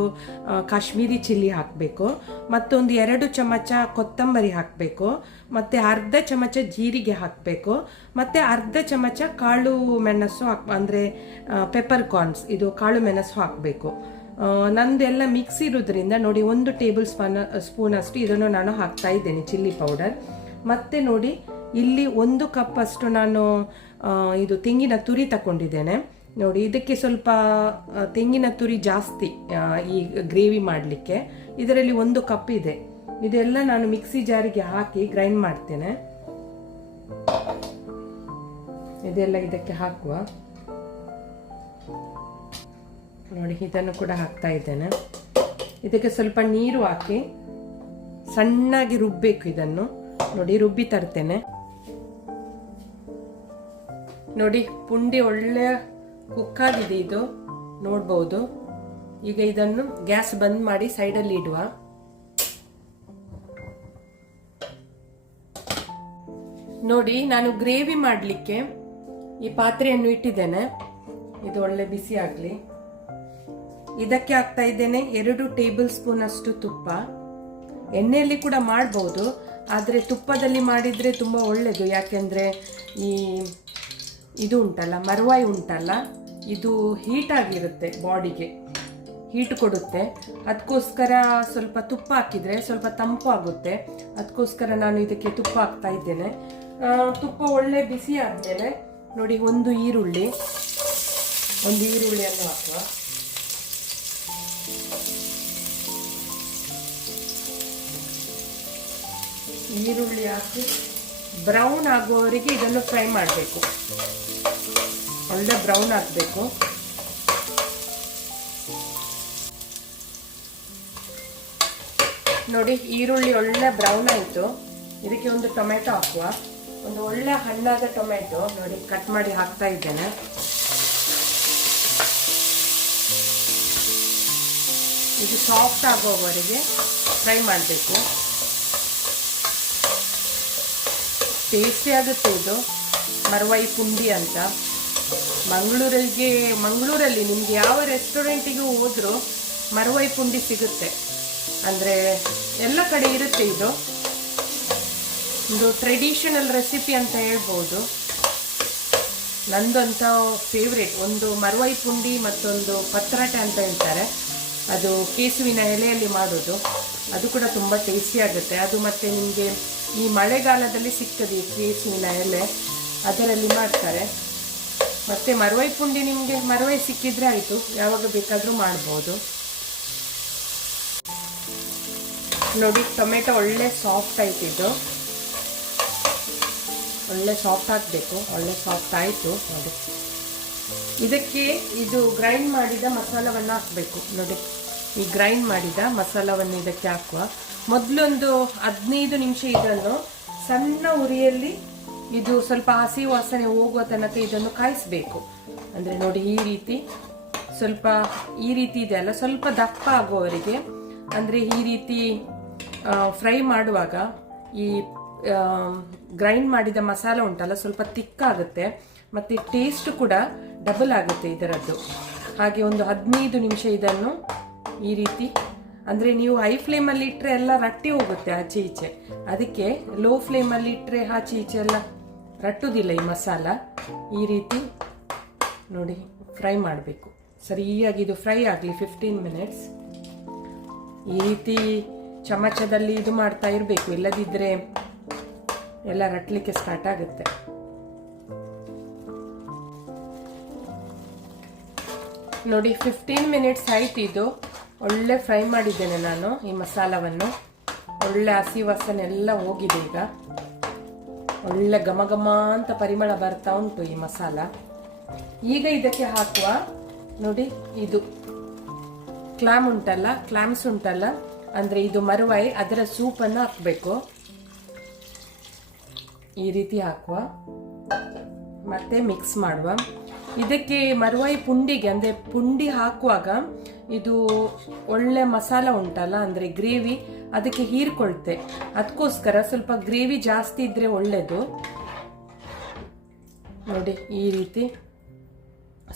ಕಾಶ್ಮೀರಿ ಚಿಲ್ಲಿ ಹಾಕಬೇಕು, ಮತ್ತೊಂದು ಎರಡು ಚಮಚ ಕೊತ್ತಂಬರಿ ಹಾಕಬೇಕು, ಮತ್ತು ಅರ್ಧ ಚಮಚ ಜೀರಿಗೆ ಹಾಕಬೇಕು, ಮತ್ತು ಅರ್ಧ ಚಮಚ ಕಾಳು ಮೆಣಸು ಹಾಕ್, ಅಂದರೆ ಪೆಪ್ಪರ್ ಕಾರ್ನ್ಸ್ ಇದು ಕಾಳು ಮೆಣಸು ಹಾಕಬೇಕು. ನಂದು ಎಲ್ಲ ಮಿಕ್ಸ್ ಇರೋದ್ರಿಂದ ನೋಡಿ ಒಂದು ಟೇಬಲ್ ಸ್ಪೂನ್ ಸ್ಪೂನ್ ಅಷ್ಟು ಇದನ್ನು ನಾನು ಹಾಕ್ತಾ ಇದ್ದೇನೆ, ಚಿಲ್ಲಿ ಪೌಡರ್ ಮತ್ತೆ ನೋಡಿ, ಇಲ್ಲಿ ಒಂದು ಕಪ್ ಅಷ್ಟು ನಾನು ಇದು ತೆಂಗಿನ ತುರಿ ತಗೊಂಡಿದ್ದೇನೆ. ನೋಡಿ, ಇದಕ್ಕೆ ಸ್ವಲ್ಪ ತೆಂಗಿನ ತುರಿ ಜಾಸ್ತಿ ಈ ಗ್ರೇವಿ ಮಾಡಲಿಕ್ಕೆ. ಇದರಲ್ಲಿ ಒಂದು ಕಪ್ ಇದೆ. ಇದೆಲ್ಲ ನಾನು ಮಿಕ್ಸಿ ಜಾರಿಗೆ ಹಾಕಿ ಗ್ರೈಂಡ್ ಮಾಡ್ತೇನೆ. ಇದೆಲ್ಲ ಇದಕ್ಕೆ ಹಾಕುವ. ನೋಡಿ, ಇದನ್ನು ಕೂಡ ಹಾಕ್ತಾ ಇದ್ದೇನೆ. ಇದಕ್ಕೆ ಸ್ವಲ್ಪ ನೀರು ಹಾಕಿ ಸಣ್ಣಾಗಿ ರುಬ್ಬಬೇಕು ಇದನ್ನು. ನೋಡಿ, ರುಬ್ಬಿ ತರ್ತೇನೆ. ನೋಡಿ, ಪುಂಡಿ ಒಳ್ಳೆ ಕುಕ್ ಆಗಿದೆ ಇದು ನೋಡ್ಬೋದು. ಈಗ ಇದನ್ನು ಗ್ಯಾಸ್ ಬಂದ್ ಮಾಡಿ ಸೈಡಲ್ಲಿ ಇಡುವ. ನೋಡಿ, ನಾನು ಗ್ರೇವಿ ಮಾಡಲಿಕ್ಕೆ ಈ ಪಾತ್ರೆಯನ್ನು ಇಟ್ಟಿದ್ದೇನೆ. ಇದು ಒಳ್ಳೆ ಬಿಸಿ ಆಗಲಿ. ಇದಕ್ಕೆ ಹಾಕ್ತಾ ಇದ್ದೇನೆ ಎರಡು ಟೇಬಲ್ ಸ್ಪೂನ್ ಅಷ್ಟು ತುಪ್ಪ. ಎಣ್ಣೆಯಲ್ಲಿ ಕೂಡ ಮಾಡ್ಬೋದು, ಆದರೆ ತುಪ್ಪದಲ್ಲಿ ಮಾಡಿದರೆ ತುಂಬ ಒಳ್ಳೆಯದು ಯಾಕೆಂದರೆ ಈ ಇದು ಉಂಟಲ್ಲ, ಮರವಾಯಿ ಉಂಟಲ್ಲ, ಇದು ಹೀಟ್ ಆಗಿರುತ್ತೆ ಬಾಡಿಗೆ ಹೀಟ್ ಕೊಡುತ್ತೆ. ಅದಕ್ಕೋಸ್ಕರ ಸ್ವಲ್ಪ ತುಪ್ಪ ಹಾಕಿದರೆ ಸ್ವಲ್ಪ ತಂಪು ಆಗುತ್ತೆ. ಅದಕ್ಕೋಸ್ಕರ ನಾನು ಇದಕ್ಕೆ ತುಪ್ಪ ಹಾಕ್ತಾ ಇದ್ದೇನೆ. ತುಪ್ಪ ಒಳ್ಳೆ ಬಿಸಿ ಆದಮೇಲೆ ನೋಡಿ, ಒಂದು ಈರುಳ್ಳಿ. ಒಂದು ಈರುಳ್ಳಿಯನ್ನು ಹಾಕುವ. ಈರುಳ್ಳಿ ಹಾಕಿ ಬ್ರೌನ್ ಆಗುವವರೆಗೆ ಇದನ್ನು ಫ್ರೈ ಮಾಡಬೇಕು. ಒಳ್ಳೆ ಬ್ರೌನ್ ಆಗಬೇಕು. ನೋಡಿ, ಈರುಳ್ಳಿ ಒಳ್ಳೆ ಬ್ರೌನ್ ಆಯಿತು. ಇದಕ್ಕೆ ಒಂದು ಟೊಮೆಟೊ ಹಾಕುವ. ಒಂದು ಒಳ್ಳೆ ಹಣ್ಣಾದ ಟೊಮೆಟೊ. ನೋಡಿ, ಕಟ್ ಮಾಡಿ ಹಾಕ್ತಾ ಇದ್ದೇನೆ. ಇದು ಸಾಫ್ಟ್ ಆಗೋವರೆಗೆ ಫ್ರೈ ಮಾಡಬೇಕು. ಟೇಸ್ಟಿ ಆಗುತ್ತೆ ಇದು. ಮರವಾಯಿ ಪುಂಡಿ ಅಂತ. ಮಂಗಳೂರಿಗೆ ಮಂಗಳೂರಲ್ಲಿ ನಿಮ್ಗೆ ಯಾವ ರೆಸ್ಟೋರೆಂಟಿಗೂ ಹೋದ್ರೂ ಮರವಾಯಿ ಪುಂಡಿ ಸಿಗುತ್ತೆ. ಅಂದರೆ ಎಲ್ಲ ಕಡೆ ಇರುತ್ತೆ ಇದು. ಒಂದು ಟ್ರೆಡಿಷನಲ್ ರೆಸಿಪಿ ಅಂತ ಹೇಳ್ಬೋದು. ನಂದಂತ ಫೇವ್ರೇಟ್ ಒಂದು ಮರವಾಯಿ ಪುಂಡಿ ಮತ್ತೊಂದು ಪತ್ರಾಟೆ ಅಂತ ಹೇಳ್ತಾರೆ. ಅದು ಕೇಸುವಿನ ಎಲೆಯಲ್ಲಿ ಮಾಡೋದು. ಅದು ಕೂಡ ತುಂಬ ಟೇಸ್ಟಿ ಆಗುತ್ತೆ. ಅದು ಮತ್ತೆ ನಿಮಗೆ ಈ ಮಳೆಗಾಲದಲ್ಲಿ ಸಿಗ್ತದೆ ಈ ಕೇಸುವಿನ ಎಲೆ. ಅದರಲ್ಲಿ ಮಾಡ್ತಾರೆ. ಮತ್ತೆ ಮರವೈ ಪುಂಡಿ ನಿಮಗೆ ಮರವೈ ಸಿಕ್ಕಿದ್ರೆ ಆಯಿತು. ಯಾವಾಗ ಬೇಕಾದರೂ ಮಾಡ್ಬೋದು. ನೋಡಿ, ಟೊಮೆಟೊ ಒಳ್ಳೆ ಸಾಫ್ಟ್ ಆಯ್ತಿದ್ದು ಒಳ್ಳೆ ಸಾಫ್ಟ್ ಆಗಬೇಕು ಒಳ್ಳೆ ಸಾಫ್ಟ್ ಆಯಿತು. ನೋಡಿ. ಇದಕ್ಕೆ ಇದು ಗ್ರೈಂಡ್ ಮಾಡಿದ ಮಸಾಲವನ್ನು ಹಾಕಬೇಕು. ನೋಡಿ. ಈ ಗ್ರೈಂಡ್ ಮಾಡಿದ ಮಸಾಲವನ್ನು ಇದಕ್ಕೆ ಹಾಕುವ. ಮೊದಲೊಂದು ಹದಿನೈದು ನಿಮಿಷ ಇದನ್ನು ಸಣ್ಣ ಉರಿಯಲ್ಲಿ ಇದು ಸ್ವಲ್ಪ ಹಸಿ ವಾಸನೆ ಹೋಗುವ ತನಕ ಇದನ್ನು ಕಾಯಿಸಬೇಕು. ಅಂದರೆ ನೋಡಿ ಈ ರೀತಿ ಸ್ವಲ್ಪ ಈ ರೀತಿ ಇದೆ ಅಲ್ಲ, ಸ್ವಲ್ಪ ದಪ್ಪ ಆಗುವವರಿಗೆ. ಅಂದರೆ ಈ ರೀತಿ ಫ್ರೈ ಮಾಡುವಾಗ ಈ ಗ್ರೈಂಡ್ ಮಾಡಿದ ಮಸಾಲ ಉಂಟಲ್ಲ, ಸ್ವಲ್ಪ ತಿಕ್ಕಾಗುತ್ತೆ ಮತ್ತು ಟೇಸ್ಟ್ ಕೂಡ ಡಬಲ್ ಆಗುತ್ತೆ ಇದರದ್ದು. ಹಾಗೆ ಒಂದು ಹದಿನೈದು ನಿಮಿಷ ಇದನ್ನು ಈ ರೀತಿ. ಅಂದರೆ ನೀವು ಹೈ ಫ್ಲೇಮಲ್ಲಿ ಇಟ್ಟರೆ ಎಲ್ಲ ರಟ್ಟಿ ಹೋಗುತ್ತೆ ಆಚೆ ಈಚೆ ಅದಕ್ಕೆ ಲೋ ಫ್ಲೇಮಲ್ಲಿ ಇಟ್ಟರೆ ಆಚೆ ಈಚೆ ಎಲ್ಲ ರಟ್ಟುದಿಲ್ಲ ಈ ಮಸಾಲ. ಈ ರೀತಿ ನೋಡಿ ಫ್ರೈ ಮಾಡಬೇಕು. ಸರಿಯಾಗಿ ಇದು ಫ್ರೈ ಆಗಲಿ ಫಿಫ್ಟೀನ್ ಮಿನಿಟ್ಸ್ ಈ ರೀತಿ ಚಮಚದಲ್ಲಿ ಇದು ಮಾಡ್ತಾ ಇರಬೇಕು. ಇಲ್ಲದಿದ್ದರೆ ಎಲ್ಲ ರಟ್ಟಲಿಕ್ಕೆ ಸ್ಟಾರ್ಟ್ ಆಗುತ್ತೆ. ನೋಡಿ ಫಿಫ್ಟೀನ್ ಮಿನಿಟ್ಸ್ ಆಯ್ತು ಇದು. ಒಳ್ಳೆ ಫ್ರೈ ಮಾಡಿದ್ದೇನೆ ನಾನು ಈ ಮಸಾಲವನ್ನು. ಒಳ್ಳೆ ಹಸಿ ವಾಸನೆ ಎಲ್ಲ ಹೋಗಿದೆ ಈಗ. ಒಳ್ಳೆ ಘಮ ಘಮ ಅಂತ ಪರಿಮಳ ಬರ್ತಾ ಉಂಟು ಈ ಮಸಾಲ. ಈಗ ಇದಕ್ಕೆ ಹಾಕುವ, ನೋಡಿ ಇದು. ಕ್ಲಾಮ್ ಉಂಟಲ್ಲ, ಕ್ಲಾಮ್ಸ್ ಉಂಟಲ್ಲ. ಅಂದ್ರೆ ಇದು ಮರುವಾಯಿ ಅದರ ಸೂಪನ್ನು ಹಾಕಬೇಕು. ಈ ರೀತಿ ಹಾಕುವ. ಮತ್ತೆ ಮಿಕ್ಸ್ ಮಾಡುವ. ಇದಕ್ಕೆ ಮರುವಾಯಿ ಪುಂಡಿಗೆ, ಅಂದರೆ ಪುಂಡಿ ಹಾಕುವಾಗ ಇದು ಒಳ್ಳೆ ಮಸಾಲ ಉಂಟಲ್ಲ, ಅಂದರೆ ಗ್ರೇವಿ, ಅದಕ್ಕೆ ಹೀರ್ಕೊಳ್ತೆ. ಅದಕ್ಕೋಸ್ಕರ ಸ್ವಲ್ಪ ಗ್ರೇವಿ ಜಾಸ್ತಿ ಇದ್ರೆ ಒಳ್ಳೆಯದು ನೋಡಿ, ಈ ರೀತಿ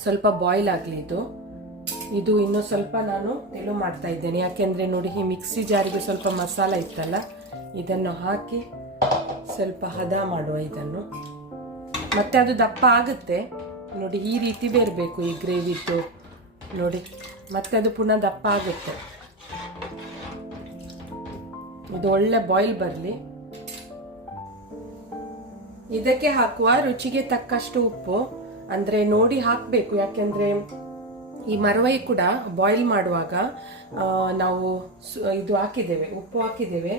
ಸ್ವಲ್ಪ ಬಾಯ್ಲ್ ಆಗಲಿ ಇದು. ಇದು ಇನ್ನೂ ಸ್ವಲ್ಪ ನಾನು ತೆಳು ಮಾಡ್ತಾ ಇದ್ದೇನೆ. ಯಾಕೆಂದರೆ ನೋಡಿ, ಈ ಮಿಕ್ಸಿ ಜಾರಿಗೆ ಸ್ವಲ್ಪ ಮಸಾಲ ಇತ್ತಲ್ಲ, ಇದನ್ನು ಹಾಕಿ ಸ್ವಲ್ಪ ಹದ ಮಾಡುವ ಇದನ್ನು. ಮತ್ತೆ ಅದು ದಪ್ಪ ಆಗುತ್ತೆ. ನೋಡಿ, ಈ ರೀತಿ ಬೇರಬೇಕು ಈ ಗ್ರೇವಿದ್ದು ನೋಡಿ, ಮತ್ತೆ ಅದು ಪುನಃ ದಪ್ಪ ಆಗುತ್ತೆ. ಇದು ಒಳ್ಳೆ ಬಾಯ್ಲ್ ಬರಲಿ. ಇದಕ್ಕೆ ಹಾಕುವ ರುಚಿಗೆ ತಕ್ಕಷ್ಟು ಉಪ್ಪು. ಅಂದ್ರೆ ನೋಡಿ ಹಾಕಬೇಕು, ಯಾಕೆಂದ್ರೆ ಈ ಮರವೈ ಕೂಡ ಬಾಯ್ಲ್ ಮಾಡುವಾಗ ನಾವು ಇದು ಹಾಕಿದ್ದೇವೆ, ಉಪ್ಪು ಹಾಕಿದ್ದೇವೆ.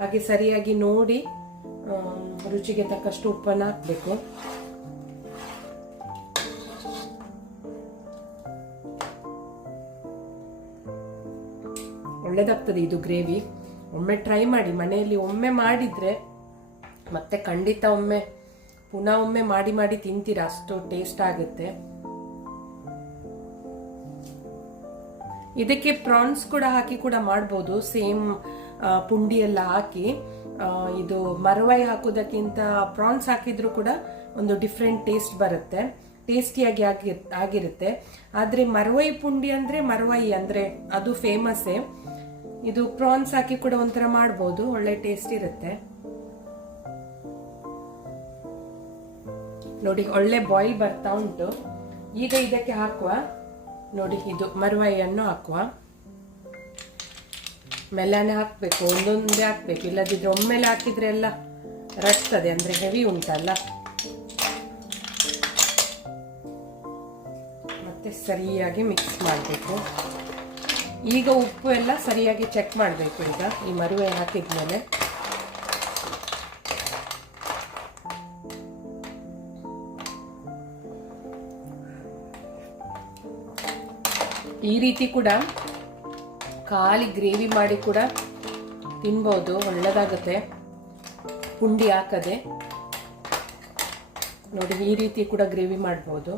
ಹಾಗೆ ಸರಿಯಾಗಿ ನೋಡಿ ರುಚಿಗೆ ತಕ್ಕಷ್ಟು ಉಪ್ಪನ್ನು ಹಾಕಬೇಕು. ಒಳ್ಳೇದಾಗ್ತದೆ ಇದು ಗ್ರೇವಿ. ಒಮ್ಮೆ ಟ್ರೈ ಮಾಡಿ, ಮನೆಯಲ್ಲಿ ಒಮ್ಮೆ ಮಾಡಿದರೆ ಮತ್ತೆ ಖಂಡಿತ ಒಮ್ಮೆ, ಪುನಃ ಒಮ್ಮೆ ಮಾಡಿ ಮಾಡಿ ತಿಂತೀರಾ, ಅಷ್ಟು ಟೇಸ್ಟ್ ಆಗುತ್ತೆ. ಇದಕ್ಕೆ ಪ್ರಾನ್ಸ್ ಕೂಡ ಹಾಕಿ ಕೂಡ ಮಾಡ್ಬೋದು ಸೇಮ್ ಪುಂಡಿ ಎಲ್ಲ ಹಾಕಿ. ಇದು ಮರವೈ ಹಾಕೋದಕ್ಕಿಂತ ಪ್ರಾನ್ಸ್ ಹಾಕಿದ್ರು ಕೂಡ ಒಂದು ಡಿಫ್ರೆಂಟ್ ಟೇಸ್ಟ್ ಬರುತ್ತೆ ಟೇಸ್ಟಿಯಾಗಿ ಆಗಿ, ಆಗಿರುತ್ತೆ. ಆದರೆ ಮರವೈ ಪುಂಡಿ ಅಂದರೆ ಮರವೈ ಅಂದರೆ ಅದು ಫೇಮಸ್ಸೇ ಇದು ಪ್ರಾನ್ಸ್ ಹಾಕಿ ಕೂಡ ಒಂಥರ ಮಾಡ್ಬೋದು, ಒಳ್ಳೆ ಟೇಸ್ಟ್ ಇರುತ್ತೆ. ನೋಡಿ, ಒಳ್ಳೆ ಬಾಯ್ಲ್ ಬರ್ತಾ ಉಂಟು. ಈಗ ಇದಕ್ಕೆ ಹಾಕುವ, ನೋಡಿ, ಇದು ಮರವಾಯಿಯನ್ನು ಹಾಕುವ. ಮೆಲ್ಲನೆ ಹಾಕಬೇಕು, ಒಂದೊಂದೇ ಹಾಕಬೇಕು, ಇಲ್ಲದಿದ್ರೆ ಒಮ್ಮೆಲೆ ಹಾಕಿದ್ರೆ ಎಲ್ಲ ರಟ್ತದೆ, ಅಂದರೆ ಹೆವಿ ಉಂಟಲ್ಲ. ಮತ್ತೆ ಸರಿಯಾಗಿ ಮಿಕ್ಸ್ ಮಾಡಬೇಕು. ಈಗ ಉಪ್ಪು ಎಲ್ಲ ಸರಿಯಾಗಿ ಚೆಕ್ ಮಾಡಬೇಕು ಈಗ, ಈ ಮರುವೆ ಹಾಕಿದ್ಮೇಲೆ. ಈ ರೀತಿ ಕೂಡ ಖಾಲಿ ಗ್ರೇವಿ ಮಾಡಿ ಕೂಡ ತಿನ್ಬೋದು, ಒಳ್ಳೆದಾಗುತ್ತೆ. ಪುಂಡಿ ಹಾಕದೆ. ನೋಡಿ, ಈ ರೀತಿ ಕೂಡ ಗ್ರೇವಿ ಮಾಡ್ಬೋದು.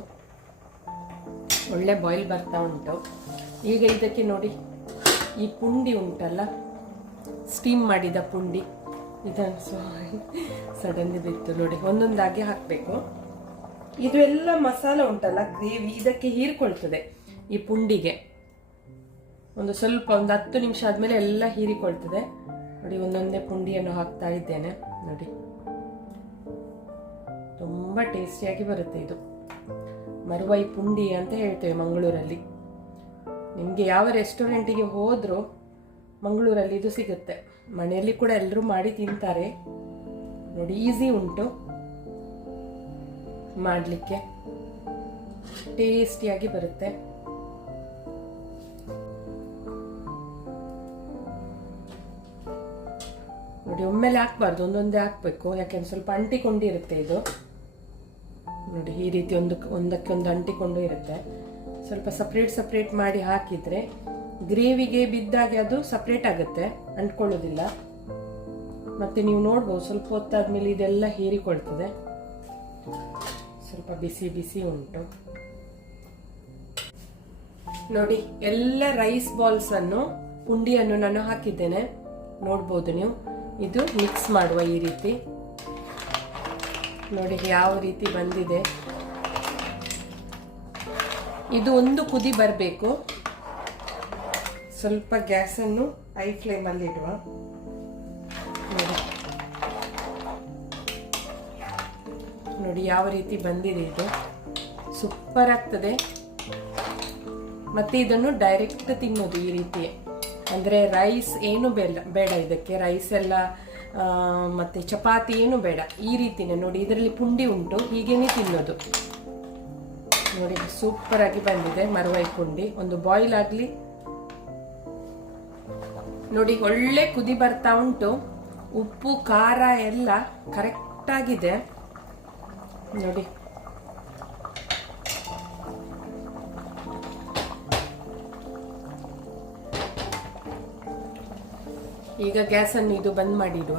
ಒಳ್ಳೆ ಬಾಯ್ಲ್ ಬರ್ತಾ ಉಂಟು. ಈಗ ಇದಕ್ಕೆ ನೋಡಿ, ಈ ಪುಂಡಿ ಉಂಟಲ್ಲ? ಸ್ಟೀಮ್ ಮಾಡಿದ ಪುಂಡಿ. ಇದನ್ನು ಸಡನ್ಲಿ ಬಿತ್ತು ನೋಡಿ, ಒಂದೊಂದಾಗಿ ಹಾಕಬೇಕು. ಇದು ಎಲ್ಲ ಮಸಾಲ ಉಂಟಲ್ಲ, ಗ್ರೇವಿ, ಇದಕ್ಕೆ ಹೀರಿಕೊಳ್ತದೆ ಈ ಪುಂಡಿಗೆ. ಒಂದು ಸ್ವಲ್ಪ ಒಂದು ಹತ್ತು ನಿಮಿಷ ಆದಮೇಲೆ ಎಲ್ಲ ಹೀರಿಕೊಳ್ತದೆ. ನೋಡಿ, ಒಂದೊಂದೇ ಪುಂಡಿಯನ್ನು ಹಾಕ್ತಾ ಇದ್ದೇನೆ, ನೋಡಿ. ತುಂಬ ಟೇಸ್ಟಿಯಾಗಿ ಬರುತ್ತೆ ಇದು. ಮರುವೈ ಪುಂಡಿ ಅಂತ ಹೇಳ್ತೇವೆ ಮಂಗಳೂರಲ್ಲಿ. ನಿಮಗೆ ಯಾವ ರೆಸ್ಟೋರೆಂಟಿಗೆ ಹೋದರೂ ಮಂಗಳೂರಲ್ಲಿ ಇದು ಸಿಗುತ್ತೆ. ಮನೆಯಲ್ಲಿ ಕೂಡ ಎಲ್ಲರೂ ಮಾಡಿ ತಿಂತಾರೆ. ನೋಡಿ, ಈಸಿ ಉಂಟು. ಮಾಡಲಿಕ್ಕೆ. ಟೇಸ್ಟಿಯಾಗಿ ಬರುತ್ತೆ. ನೋಡಿ, ಒಮ್ಮೆಲೆ ಹಾಕ್ಬಾರ್ದು, ಒಂದೊಂದೇ ಹಾಕ್ಬೇಕು. ಯಾಕೆಂದ್ರೆ ಸ್ವಲ್ಪ ಅಂಟಿಕೊಂಡಿರುತ್ತೆ ಇದು. ನೋಡಿ, ಈ ರೀತಿ ಒಂದಕ್ಕೆ ಒಂದಕ್ಕೆ ಒಂದು ಅಂಟಿಕೊಂಡು ಇರುತ್ತೆ. ಸ್ವಲ್ಪ ಸಪ್ರೇಟ್ ಸಪ್ರೇಟ್ ಮಾಡಿ ಹಾಕಿದ್ರೆ ಗ್ರೇವಿಗೆ ಬಿದ್ದಾಗೆ ಅದು ಸಪ್ರೇಟ್ ಆಗುತ್ತೆ, ಅಂಟ್ಕೊಳ್ಳೋದಿಲ್ಲ. ಮತ್ತೆ ನೀವು ನೋಡ್ಬೋದು, ಸ್ವಲ್ಪ ಹೊತ್ತಾದ್ಮೇಲೆ ಇದೆಲ್ಲ ಹೀರಿಕೊಳ್ತದೆ. ಸ್ವಲ್ಪ ಬಿಸಿ ಬಿಸಿ ಉಂಟು. ನೋಡಿ, ಎಲ್ಲ ರೈಸ್ ಬಾಲ್ಸ್ ಅನ್ನು, ಪುಂಡಿಯನ್ನು ನಾನು ಹಾಕಿದ್ದೇನೆ. ನೋಡ್ಬೋದು ನೀವು. ಇದು ಮಿಕ್ಸ್ ಮಾಡುವ ಈ ರೀತಿ. ನೋಡಿ, ಯಾವ ರೀತಿ ಬಂದಿದೆ. ಇದು ಒಂದು ಕುದಿ ಬರಬೇಕು. ಸ್ವಲ್ಪ ಗ್ಯಾಸನ್ನು ಹೈ ಫ್ಲೇಮಲ್ಲಿ ಇಡುವ. ನೋಡಿ. ಯಾವ ರೀತಿ ಬಂದಿದೆ ಇದು. ಸೂಪರ್ ಆಗ್ತದೆ. ಮತ್ತೆ ಇದನ್ನು ಡೈರೆಕ್ಟ್ ತಿನ್ನೋದು ಈ ರೀತಿ. ಅಂದರೆ ರೈಸ್ ಏನು ಬೇಡ ಬೇಡ ಇದಕ್ಕೆ. ರೈಸ್ ಎಲ್ಲ ಮತ್ತೆ ಚಪಾತಿ ಏನು ಬೇಡ. ಈ ರೀತಿನೇ ನೋಡಿ, ಇದರಲ್ಲಿ ಪುಂಡಿ ಉಂಟು, ಹೀಗೇನೆ ತಿನ್ನೋದು. ನೋಡಿ ಸೂಪರ್ ಆಗಿ ಬಂದಿದೆ ಮರುವೈ ಪುಂಡಿ ಒಂದು ಬಾಯ್ಲ್ ಆಗಲಿ. ನೋಡಿ, ಒಳ್ಳೆ ಕುದಿ ಬರ್ತಾ ಉಂಟು. ಉಪ್ಪು, ಖಾರ ಎಲ್ಲ ಕರೆಕ್ಟ್ ಆಗಿದೆ. ನೋಡಿ. ಈಗ ಗ್ಯಾಸನ್ನು ಇದು ಬಂದ್ ಮಾಡಿಡುವ.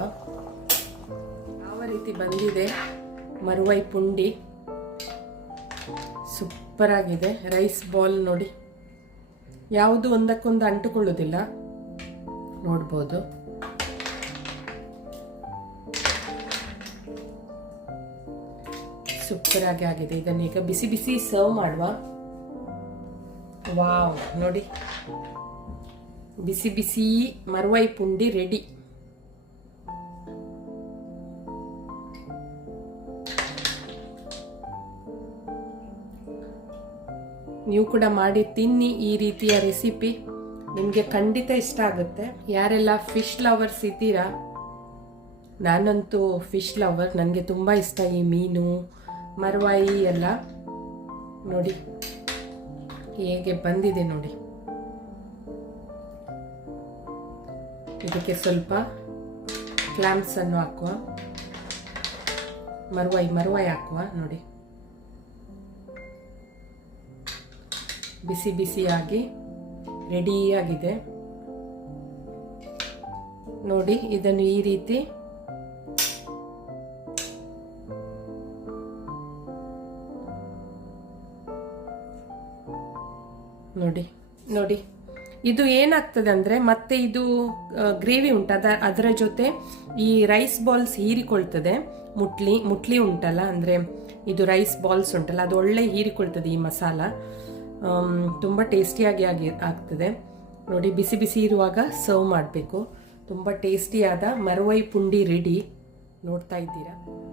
ಯಾವ ರೀತಿ ಬಂದಿದೆ ಮರುವೈ ಪುಂಡಿ ಸೂಪರ್ ಆಗಿದೆ ರೈಸ್ ಬಾಲ್ ನೋಡಿ. ಯಾವುದು ಒಂದಕ್ಕೊಂದು ಅಂಟುಕೊಳ್ಳೋದಿಲ್ಲ ನೋಡ್ಬೋದು. ಸೂಪರ್ ಆಗಿ ಆಗಿದೆ. ಇದನ್ನ ಈಗ ಬಿಸಿ ಬಿಸಿ ಸರ್ವ್ ಮಾಡುವ. ವಾವ್, ನೋಡಿ. ಬಿಸಿ ಬಿಸಿ ಮರುವೈ ಪುಂಡಿ ರೆಡಿ. ನೀವು ಕೂಡ ಮಾಡಿ ತಿನ್ನಿ ಈ ರೀತಿಯ ರೆಸಿಪಿ. ನಿಮಗೆ ಖಂಡಿತ ಇಷ್ಟ ಆಗುತ್ತೆ. ಯಾರೆಲ್ಲ ಫಿಶ್ ಲವರ್ಸ್ ಇದ್ದೀರಾ? ನಾನಂತೂ ಫಿಶ್ ಲವರ್ ನನಗೆ ತುಂಬ ಇಷ್ಟ ಈ ಮೀನು, ಮರವಾಯಿ ಎಲ್ಲ. ನೋಡಿ, ಹೇಗೆ ಬಂದಿದೆ ನೋಡಿ. ಇದಕ್ಕೆ ಸ್ವಲ್ಪ ಕ್ಲಾಮ್ಸನ್ನು ಹಾಕುವ. ಮರವಾಯಿ ಮರವಾಯಿ ಹಾಕುವ. ನೋಡಿ. ಬಿಸಿ ಬಿಸಿಯಾಗಿ ರೆಡಿಯಾಗಿದೆ. ನೋಡಿ, ಇದನ್ನು ಈ ರೀತಿ ನೋಡಿ ನೋಡಿ. ಇದು ಏನಾಗ್ತದೆ ಅಂದ್ರೆ ಮತ್ತೆ ಇದು ಗ್ರೇವಿ ಉಂಟು. ಅದ, ಅದರ ಜೊತೆ ಈ ರೈಸ್ ಬಾಲ್ಸ್ ಹೀರಿಕೊಳ್ತದೆ. ಮುಟ್ಲಿ ಮುಟ್ಲಿ ಉಂಟಲ್ಲ, ಅಂದ್ರೆ ಇದು ರೈಸ್ ಬಾಲ್ಸ್ ಉಂಟಲ್ಲ, ಅದು ಒಳ್ಳೆ ಹೀರಿಕೊಳ್ತದೆ ಈ ಮಸಾಲ. ತುಂಬ ಟೇಸ್ಟಿಯಾಗಿ ಆಗಿ ಆಗ್ತದೆ. ನೋಡಿ, ಬಿಸಿ ಬಿಸಿ ಇರುವಾಗ ಸರ್ವ್ ಮಾಡಬೇಕು. ತುಂಬ ಟೇಸ್ಟಿಯಾದ ಮರವೈ ಪುಂಡಿ ರೆಡಿ ನೋಡ್ತಾ ಇದ್ದೀರಾ?